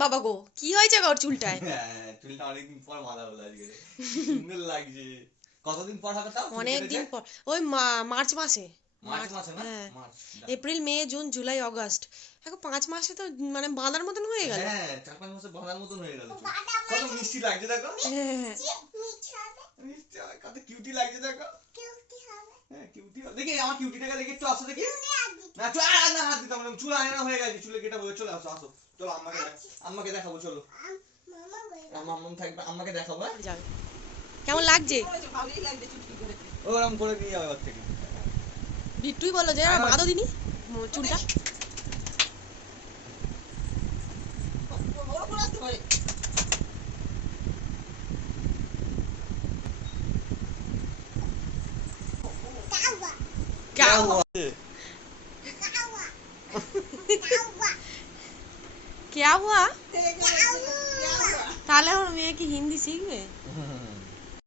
বাবা গো, কি হয়েছে গো ওর চুলটায়? হ্যাঁ, চুলটা অনেকদিন পর বাঁধা হলো আজকে। সুন্দর লাগছে। কতদিন পর হবে তাও চুল অনেক কেটেছে? দিন পর, ওই মার্চ মাসে। মার্চ মাসে না? হ্যাঁ, March. April May June July August, এখন 5 মাসে তো মানে বাঁধার মতন হয়ে গেল। হ্যাঁ, 4-5 মাসে বাঁধার মতন হয়ে গেল চুল। কত মিষ্টি লাগছে দেখো। হ্যাঁ, মিষ্টি হবে, কত কিউটি লাগছে দেখো। হ্যাঁ, কিউটি হবে। দেখি আমার কিউটিটাকে দেখি একটু আসো দেখি। না চুল না হাত দিতাম না, চুল আয়না হয়ে গেছে, চুলে কেটে বলে চলে আসো আসো। চলো আম্মাকে দেখাবো চলো। মাম্মা থাকবে, আম্মাকে দেখাবো। হ্যাঁ? যাবে। কেমন লাগছে? ওরকম করে নিয়ে যাবে ওর থেকে। বিট্টুই বললো যে বাঁধো দিনি চুলটা। क्या हुआ? क्या हुआ? তাহলে আমার মেয়ে কি হিন্দি শিখবে?